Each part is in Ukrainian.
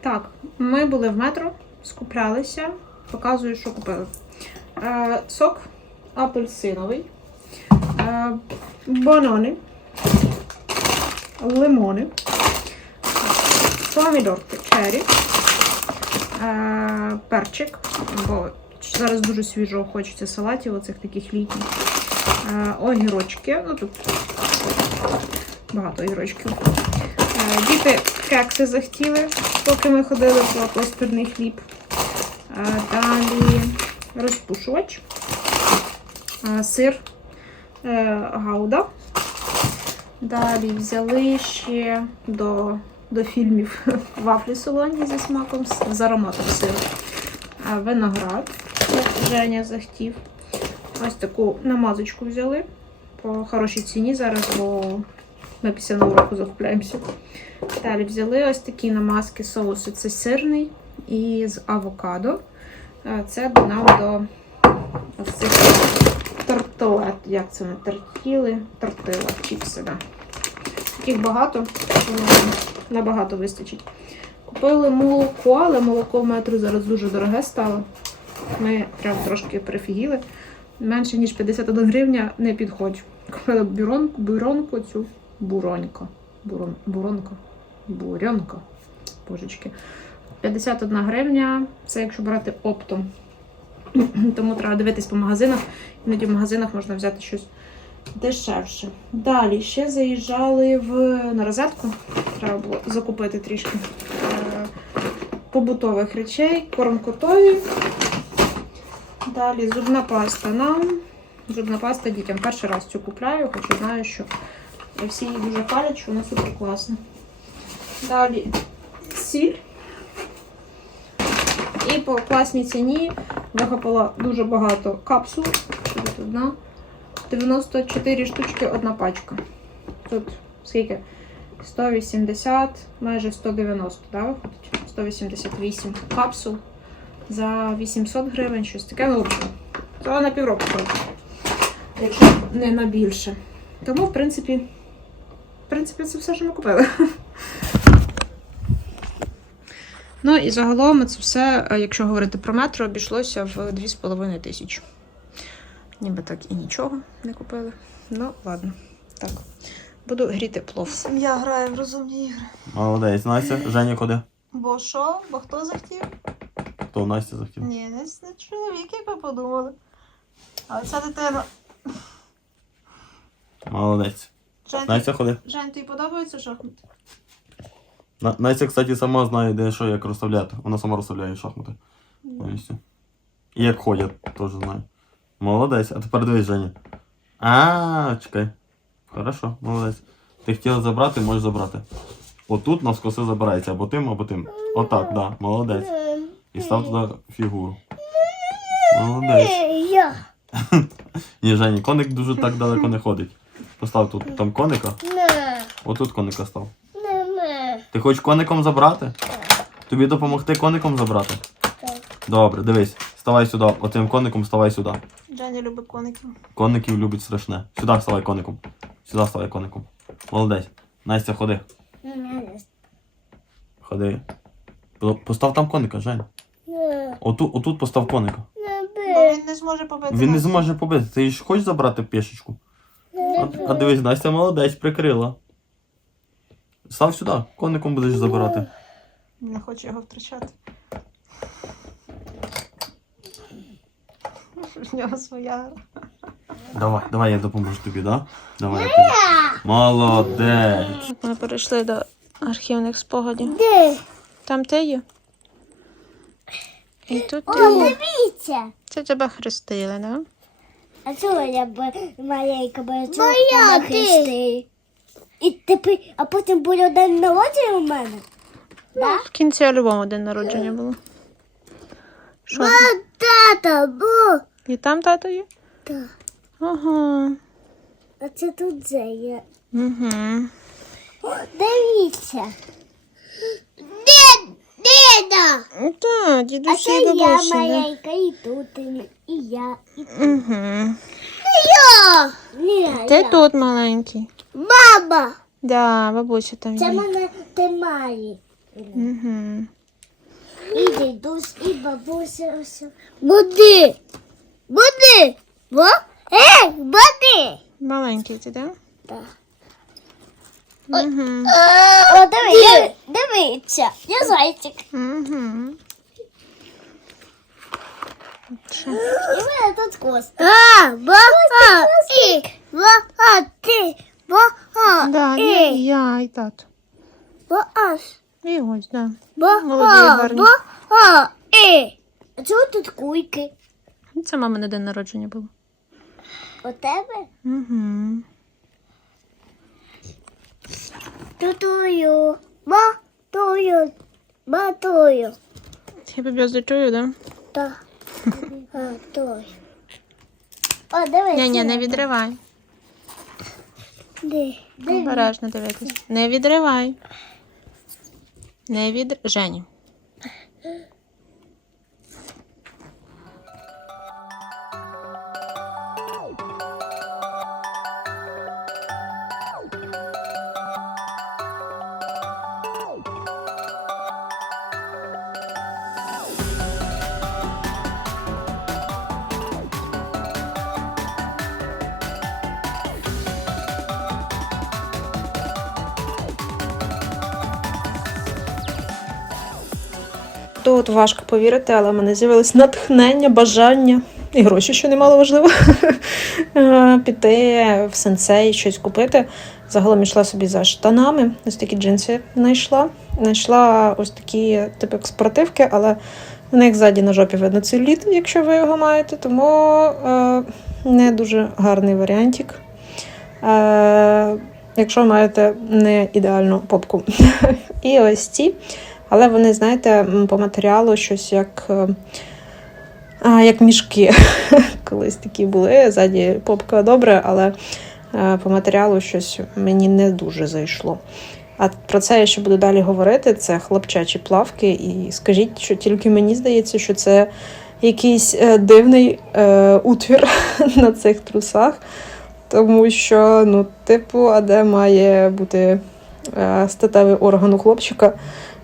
Так, ми були в метро, скуплялися, показую, що купили. Е, сок апельсиновий, е, банани, лимони, помідорки черрі, е, перчик, бо зараз дуже свіжого хочеться салатів, оцих таких літніх. Е, огірочки, ну тут багато огірочків. Е, Діти кекси захотіли, поки ми ходили по пластирний хліб. Е, Далі розпушувач, е, сир е, гауда. Далі взяли ще до, до фільмів вафлі солоні зі смаком, з- ароматом сиру. Виноград, як Женя захотів. Ось таку намазочку взяли по хорошій ціні зараз, бо ми після нового року закупляємося. Далі взяли ось такі намазки соусу. Це сирний і з авокадо. Це нам до ось цих тортилет. Як це ми тортіли? Тортила, чіпси, да. Таких багато, набагато вистачить. Купили молоко, але молоко в метро зараз дуже дороге стало. Ми прям трошки прифігіли. Менше ніж 51 гривня не підходь. Купили буронку, буронку цю буронька. Бурон, буронка. Бурьонка. Божечки. 51 гривня. Це якщо брати оптом. Тому треба дивитись по магазинах. Іноді в магазинах можна взяти щось дешевше. Далі ще заїжджали в на розетку. Треба було закупити трішки е, побутових речей, корм котові. Далі зубна паста нам. Зубна паста дітям. Перший раз цю купляю, хоча знаю, що всі її дуже хвалять, що вона супер класна. Далі сіль. І по класній ціні викопала дуже багато капсул. Тут одна. 94 штучки одна пачка. Тут скільки? 180, майже 190, да, виходить? 188 капсул за 800 гривень, щось таке. Ну, це на півроку. Якщо не на більше. Тому, в принципі, в принципі, це все, що ми купили. Ну і загалом це все, е, якщо говорити про метро, обійшлося в 2,5 тисячі. Ніби так і нічого не купили. Ну, ладно. Так. Буду гріти плов. Сім'я грає в розумні ігри. Молодець. Настя, Женя куди? Бо що? Бо хто захотів? Хто Настя захотів? Ні, не, не чоловік, як ви подумали. А ця дитина. Молодець. Жень, Настя ходи. Жень, тобі подобається шахмати? На- Настя, кстати, сама знає, де що як розставляти. Вона сама розставляє шахмати. Повністю. І як ходять, теж знає. Молодець. А тепер дивись, Женя. А, чекай. Хорошо, молодець. Ти хотіла забрати, можеш забрати. Отут навскоси забирається або тим, або тим. Отак, да, молодець. І став туди фігуру. Молодець. Ні, Жені, коник дуже так далеко не ходить. Постав тут там коника, отут коника став. Ти хочеш коником забрати? Тобі допомогти коником забрати? Так. Добре, дивись, ставай сюди. Оцим коником ставай сюди. Женя любить коників. Коників любить страшне. Сюди вставай коником. Сюди вставай коником. Молодець. Настя, ходи. Ходи. Постав там коника, Жень. Не. Отут, постав коника. Бо він не зможе побити. Він не зможе побити. Ти ж хочеш забрати пішечку? А, а дивись, Настя молодець, прикрила. Став сюди, коником будеш забирати. Не хоче його втрачати. В нього своя. Давай, давай я допоможу тобі, да? Давай я тобі. Молодець. Ми перейшли до архівних спогадів. Де? Там ти є. І тут О, ти є. дивіться. Це тебе хрестили, да? А чого я б маленька бачила Моя ти. І тепер, а потім буде день народження у мене? Да? В кінці альбому день народження було. Що? Тата, бо. І там тато є? Так. Ага. А це тут де є. Угу. Дивіться. Де, деда? А дідусі це і я бабусі. да. маленька, і тут, і, і я, і Угу. я. Ні, Ти я. тут маленький. Баба. Да, бабуся там Це є. мене тримає. Угу. І дідусь, і бабуся. Буди. Буди. Бо? Е, буди. Маленький ти, так? Так. Угу. О, диви, я, дивіться, я зайчик. Угу. І в мене тут кост. А, ба, а, і, ба, а, ти, ба, а, Да, я, я і тато. ба, аж. І ось, да. Молоді, а, ба, а, і. А чого тут куйки? Це мами на день народження було. У тебе? Угу. Тутую, ба, тую, ба, тую. Happy birthday to да? Та, а, тую. О, дивись. Ні, ні, не відривай. Де? Обережно дивитись. Не відривай. Не від... Жені. Тут важко повірити, але в мене з'явилось натхнення, бажання і гроші, що немало важливо, е, піти в сенсей, щось купити. Загалом йшла собі за штанами. Ось такі джинси знайшла. Знайшла ось такі типу спортивки, але в них ззаді на жопі видно целюліт, якщо ви його маєте, тому е, не дуже гарний варіантик. Е, якщо маєте не ідеальну попку. І ось ці. Але вони, знаєте, по матеріалу щось як, е, а, як мішки. Колись такі були. Ззаді попка добре, але е, по матеріалу щось мені не дуже зайшло. А про це я ще буду далі говорити. Це хлопчачі плавки. І скажіть, що тільки мені здається, що це якийсь е, дивний е, утвір на цих трусах. Тому що, ну, типу, а де має бути статевий орган у хлопчика,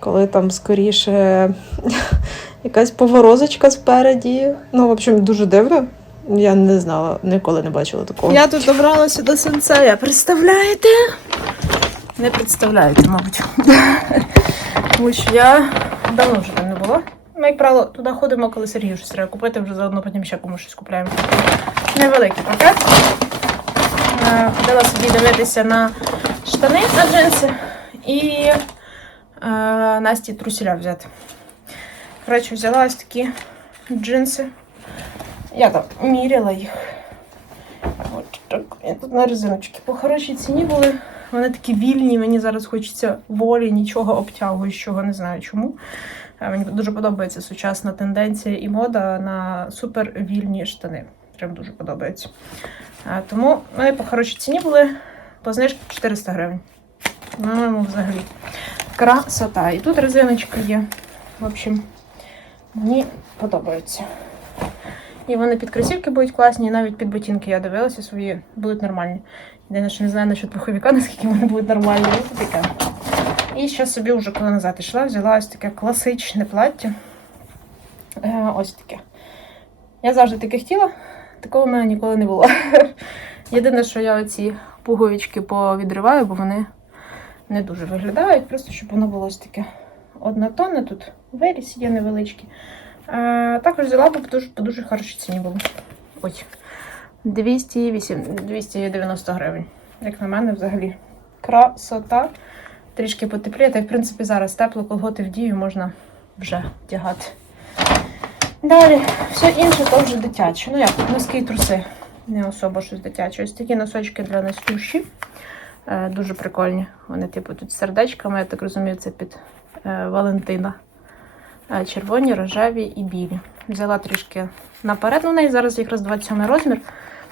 коли там скоріше якась поворозочка спереді. Ну, в общем, дуже дивно. Я не знала, ніколи не бачила такого. Я тут добралася до сенсея. Представляєте? Не представляєте, мабуть. Тому що я давно вже там не була. Ми, як правило, туди ходимо, коли Сергію щось треба купити, вже заодно потім ще комусь щось купляємо. Невеликий пакет. Е, Ходила собі дивитися на штани на джинси і е, Насті труселя взяти. Коротше, взяла ось такі джинси. Я там міряла їх. От так. І тут на резиночки. По хорошій ціні були. Вони такі вільні, мені зараз хочеться волі, нічого обтягуючого, не знаю чому. Е, Мені дуже подобається сучасна тенденція і мода на супер вільні штани. Прям дуже подобається. Е, Тому вони по хорошій ціні були по знижці 400 гривень. Ну, взагалі. Красота. І тут резиночка є. В общем, мені подобається. І вони під кросівки будуть класні, і навіть під ботинки я дивилася свої будуть нормальні. Єдине, що не знаю насчет пуховіка, наскільки вони будуть нормальні. Ну, таке. І ще собі вже коли назад йшла, взяла ось таке класичне плаття. Е, ось таке. Я завжди таке хотіла, такого в мене ніколи не було. Єдине, що я оці пуговички повідриваю, бо вони не дуже виглядають, просто щоб воно було ось таке однотонне. Тут виріс є невеличкий. Також взяла б по дуже, хорошій ціні було. Ось. 208, 290 гривень. Як на мене, взагалі. Красота. Трішки потепліє, та в принципі зараз тепло, колготи в дію можна вже вдягати. Далі, все інше то вже дитяче. Ну як, носки і труси. Не особо щось дитяче. Ось такі носочки для Настюші. Е, дуже прикольні. Вони, типу, тут з сердечками, я так розумію, це під е, Валентина. Е, червоні, рожеві і білі. Взяла трішки наперед. Ну, у неї зараз якраз 27 розмір,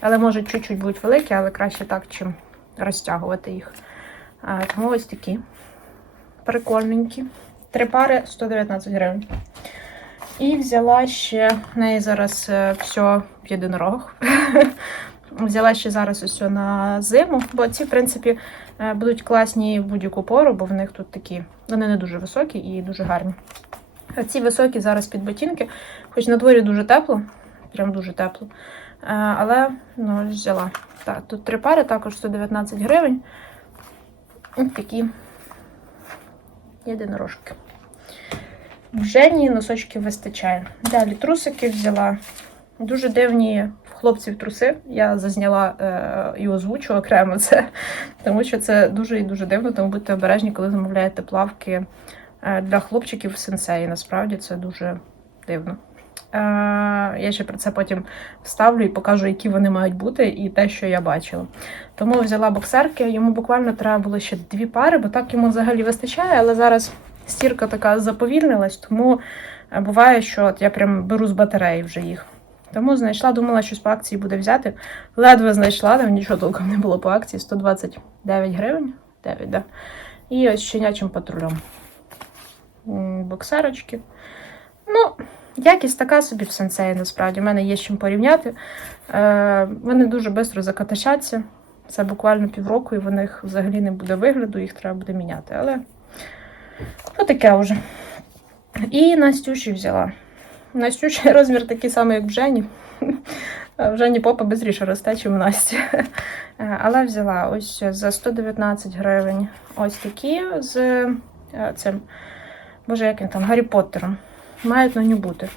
але може чуть-чуть будуть великі, але краще так, чим розтягувати їх. Тому ось такі прикольненькі. Три пари 119 гривень. І взяла ще в неї зараз все в єдинорогах. Взяла ще зараз ось на зиму, бо ці, в принципі, е, будуть класні в будь-яку пору, бо в них тут такі, вони не дуже високі і дуже гарні. А ці високі зараз під ботинки, хоч на дворі дуже тепло, прям дуже тепло. Е, Але ну, взяла. Так, тут три пари, також 119 гривень. Ось такі єдинорожки. Жені носочків вистачає. Далі трусики взяла. Дуже дивні хлопців труси. Я зазняла е, і озвучу окремо це, тому що це дуже і дуже дивно, тому будьте обережні, коли замовляєте плавки е, для хлопчиків в сенсеї. Насправді це дуже дивно. Е, я ще про це потім вставлю і покажу, які вони мають бути, і те, що я бачила. Тому взяла боксерки. Йому буквально треба було ще дві пари, бо так йому взагалі вистачає, але зараз стірка така заповільнилась, тому е, буває, що от я прям беру з батареї вже їх. Тому знайшла, думала, щось по акції буде взяти. Ледве знайшла, там нічого толком не було по акції. 129 гривень. 9, да. І ось щенячим патрулем. Боксерочки. Ну, якість така собі в сенсеї, насправді. У мене є з чим порівняти. Е, вони дуже швидко закаташаться. Це буквально півроку, і в них взагалі не буде вигляду, їх треба буде міняти. Але ну, таке вже. І Настюші взяла. Настюші розмір такий самий, як в Жені. В Жені попа безріше росте, чим в Насті. Але взяла ось за 119 гривень. Ось такі з е, цим. Боже, як він там, Гаррі Поттером. Мають на нього бути.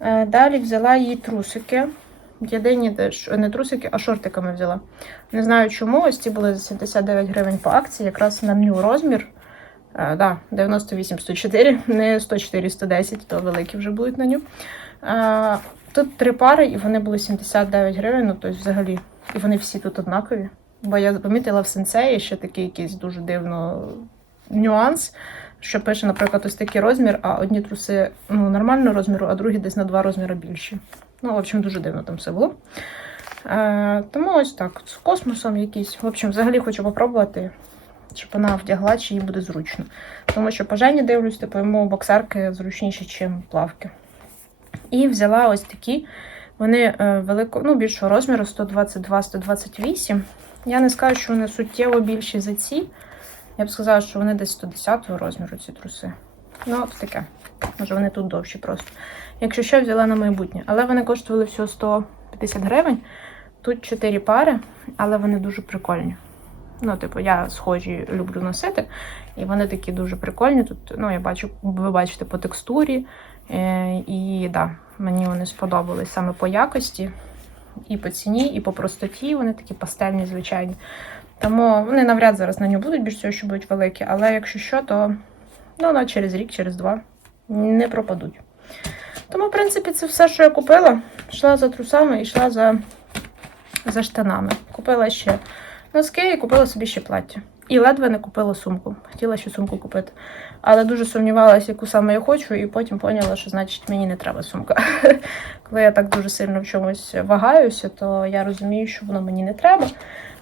Е, Далі взяла їй трусики. Єдині не трусики, а шортиками взяла. Не знаю чому. Ось ці були за 79 гривень по акції, якраз на ню розмір. Е, да, 98-104, не 104-110, то великі вже будуть на ню. Е, тут три пари, і вони були 79 гривень, ну тобто взагалі. І вони всі тут однакові. Бо я помітила в сенсеї ще такий якийсь дуже дивно нюанс, що пише, наприклад, ось такий розмір, а одні труси ну, нормального розміру, а другі десь на два розміри більші. Ну, в общем, дуже дивно там все було. Е, тому ось так, з космосом якийсь. В общем, взагалі хочу попробувати, щоб вона вдягла, чи їй буде зручно. Тому що по Жені дивлюсь, типу, йому боксерки зручніші, ніж плавки. І взяла ось такі. Вони е, великого, ну, більшого розміру 122-128. Я не скажу, що вони суттєво більші за ці. Я б сказала, що вони десь 110 розміру, ці труси. Ну, от таке. Може, вони тут довші просто. Якщо що, взяла на майбутнє. Але вони коштували всього 150 гривень. Тут 4 пари, але вони дуже прикольні. Ну, типу, я схожі люблю носити, і вони такі дуже прикольні. Тут, ну, я бачу, ви бачите по текстурі. Е, і да, мені вони сподобались саме по якості, і по ціні, і по простоті. Вони такі пастельні, звичайні. Тому вони навряд зараз на нього будуть більш цього, що будуть великі. Але якщо що, то ну, на через рік, через два не пропадуть. Тому, в принципі, це все, що я купила. Йшла за трусами і йшла за, за штанами. Купила ще носки і купила собі ще плаття. І ледве не купила сумку. Хотіла ще сумку купити. Але дуже сумнівалася, яку саме я хочу, і потім поняла, що значить мені не треба сумка. Коли я так дуже сильно в чомусь вагаюся, то я розумію, що воно мені не треба.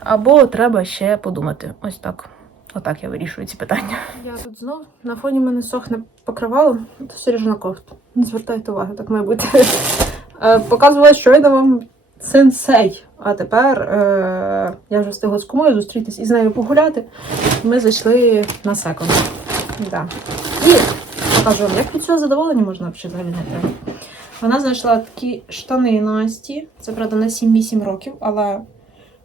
Або треба ще подумати. Ось так. Отак я вирішую ці питання. Я тут знов на фоні мене сохне покривало. Це Сережина кофта. Не звертайте уваги, так має бути. Е, Показувала щойно вам сенсей. А тепер е, я вже встигла з кумою зустрітись і з нею погуляти. Ми зайшли на секонд. Да. І покажу вам, як від цього задоволення можна взагалі не. Вона знайшла такі штани Насті. Це правда на 7-8 років, але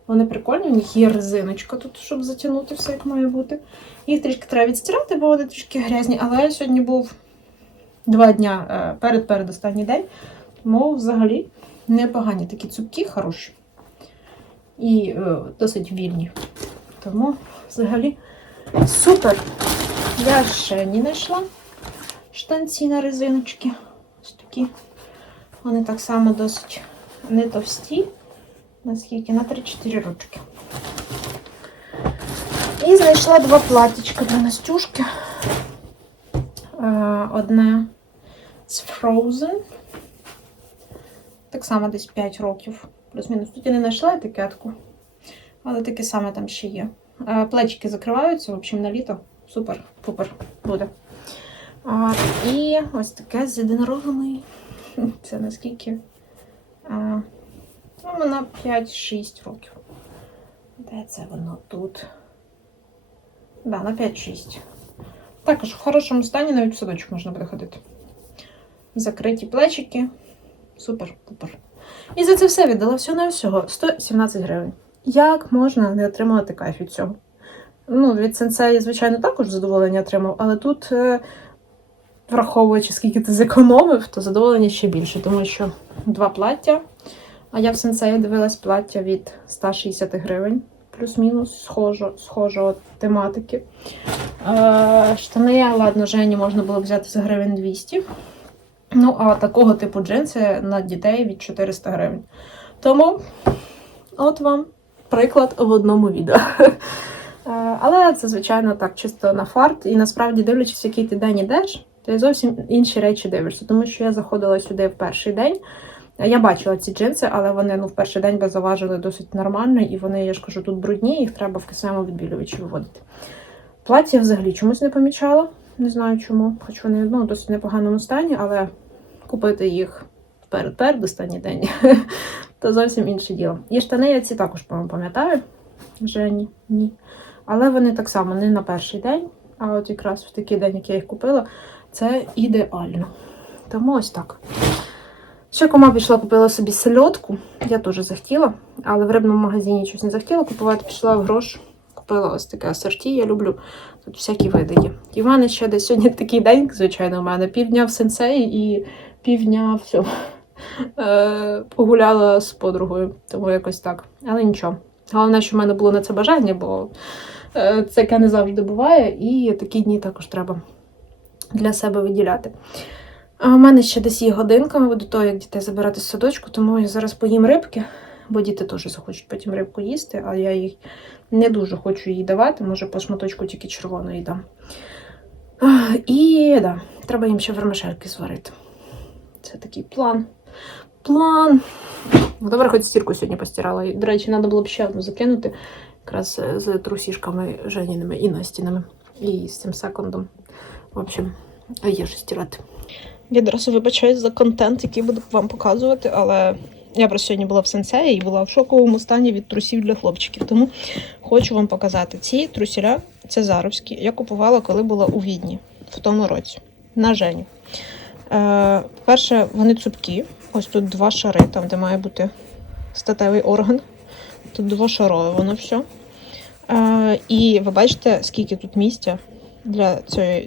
вони прикольні, у них є резиночка тут, щоб затягнути все, як має бути. Їх трішки треба відстирати, бо вони трішки грязні. Але сьогодні був два дня е, перед передостанній день. Тому взагалі непогані такі цупкі, хороші. І е, досить вільні. Тому взагалі супер. Я ще не знайшла штанці на резиночки. Ось такі. Вони так само досить не товсті. Наскільки? На 3-4 ручки. І знайшла два платічка для Настюшки. Е, Одне з Frozen. Так само десь 5 років. Плюс-мінус. Тут я не знайшла етикетку, але таке саме там ще є. Плечики закриваються, в общем, на літо. Супер, пупер буде. А, і ось таке з єдинорогами. Це наскільки? А, ну, вона 5-6 років. Де це воно тут? Да, на 5-6. Також в хорошому стані навіть в садочок можна буде ходити. Закриті плечики. Супер, пупер. І за це все віддала всього на всього 117 гривень. Як можна не отримувати кайф від цього? Ну, від сенсеї, звичайно, також задоволення отримав, але тут, е, враховуючи, скільки ти зекономив, то задоволення ще більше, тому що два плаття. А я в сенсеї дивилась плаття від 160 гривень, плюс-мінус, схожо, схожого тематики. Е, штани, ладно, Жені можна було взяти за гривень 200. Ну, а такого типу джинси на дітей від 400 гривень. Тому, от вам приклад в одному відео. Е, Але це, звичайно, так, чисто на фарт. І насправді, дивлячись, який ти день ідеш, ти зовсім інші речі дивишся. Тому що я заходила сюди в перший день. Я бачила ці джинси, але вони ну, в перший день би заважили досить нормально, і вони, я ж кажу, тут брудні, їх треба в кисаємо відбілювачі виводити. Плаття взагалі чомусь не помічала. Не знаю чому, хоч вони ну, досить непоганому стані, але купити їх перед перед останній день то зовсім інше діло. І штани я ці також по-моєму, пам'ятаю. Вже ні, ні. Але вони так само не на перший день, а от якраз в такий день, як я їх купила, це ідеально. Тому ось так. Ще кома пішла, купила собі сельодку. Я теж захотіла, але в рибному магазині щось не захотіла купувати, пішла в грош. Купила ось таке асорті, я люблю. Тут всякі види є. І в мене ще десь сьогодні такий день, звичайно, у мене півдня в сенсеї і півдня в цьому. Е, погуляла з подругою, тому якось так. Але нічого. Головне, що в мене було на це бажання, бо е, таке не завжди буває, і такі дні також треба для себе виділяти. А у мене ще десь є годинка до того, як дітей забирати з садочку, тому я зараз поїм рибки, бо діти теж захочуть потім рибку їсти, а я їх не дуже хочу їй давати, може по шматочку тільки червоної дам. І да, треба їм ще вермишельки зварити. Це такий план. План. Ну, добре, хоч стірку сьогодні постирала. І, До речі, треба було б ще одну закинути, якраз е, з трусішками Женіними і Настіними. І з цим секундом. В общем, є що стирати. Відразу вибачаюсь за контент, який буду вам показувати, але я просто сьогодні була в сенсеї і була в шоковому стані від трусів для хлопчиків. Тому хочу вам показати ці трусіля, це заровські. Я купувала, коли була у Відні в тому році. На Жені. Е, перше, вони цупкі. Ось тут два шари, там, де має бути статевий орган. Тут двошарове воно все. І ви бачите, скільки тут місця для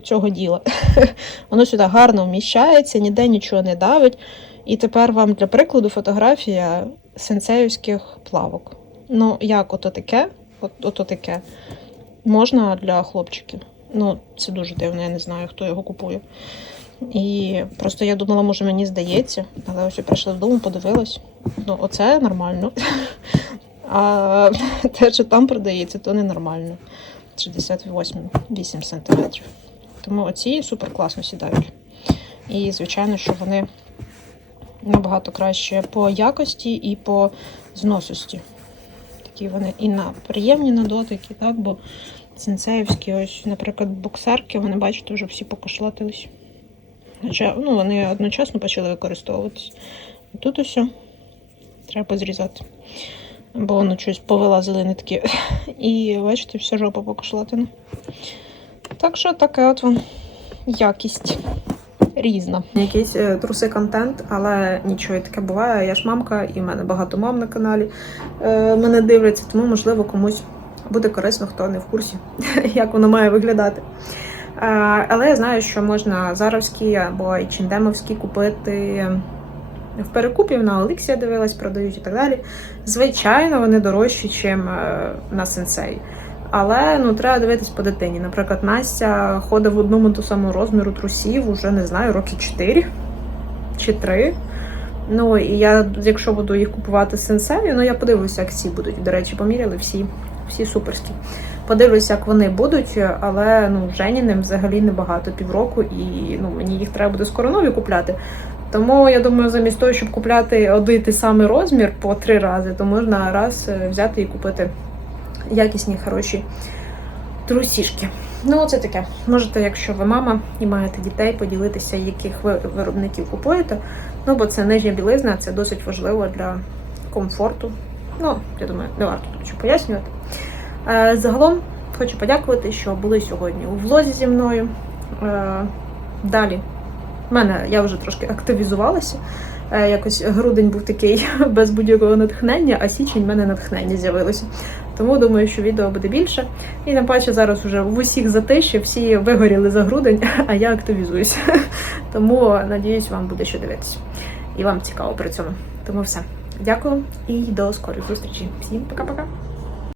цього, діла. воно сюди гарно вміщається, ніде нічого не давить. І тепер вам для прикладу фотографія сенсеївських плавок. Ну, як ото таке, от, ото таке, можна для хлопчиків. Ну, це дуже дивно, я не знаю, хто його купує. І просто я думала, може мені здається, але ось я прийшла додому, подивилась. Ну, оце нормально. А те, що там продається, то ненормально. 68 8 сантиметрів. Тому оці супер класно сідають. І, звичайно, що вони набагато краще по якості і по зносості. Такі вони і на приємні на дотики, так, бо сенсеївські, ось, наприклад, боксерки, вони, бачите, вже всі покошлатились. Хоча ну, вони одночасно почали використовуватись. Тут усе треба позрізати. Бо воно щось повилазили нитки. І бачите, вся жопа покошлатина. Так що таке от вам якість різна. Якийсь е, труси контент, але нічого і таке буває. Я ж мамка, і в мене багато мам на каналі е, мене дивляться, тому можливо комусь буде корисно, хто не в курсі, як воно має виглядати. Е, Але я знаю, що можна заровські або H&M-овські купити в перекупі на Олексі я дивилась, продають і так далі. Звичайно, вони дорожчі, ніж на сенсей. Але ну треба дивитись по дитині. Наприклад, Настя ходить в одному ту саму розміру трусів уже не знаю, роки 4 чи 3. Ну і я, якщо буду їх купувати сенсею, ну я подивлюся, як ці будуть. До речі, поміряли всі, всі суперські. Подивлюся, як вони будуть, але ну, Женіним взагалі небагато півроку, і ну, мені їх треба буде скоро нові купляти. Тому я думаю, замість того, щоб купляти один той самий розмір по три рази, то можна раз е, взяти і купити якісні, хороші трусішки. Ну, це таке. Можете, якщо ви мама і маєте дітей, поділитися, яких ви виробників купуєте. Ну, бо це нижня білизна, це досить важливо для комфорту. Ну, я думаю, не варто тут що пояснювати. Е, загалом хочу подякувати, що були сьогодні у влозі зі мною. Е, далі. В мене я вже трошки активізувалася. Е, якось грудень був такий без будь-якого натхнення, а січень в мене натхнення з'явилося. Тому думаю, що відео буде більше. І тим паче зараз вже в усіх затиші, всі вигоріли за грудень, а я активізуюся. Тому надіюсь, вам буде що дивитися. І вам цікаво при цьому. Тому все. Дякую і до скорих зустрічей. Всім пока-пока.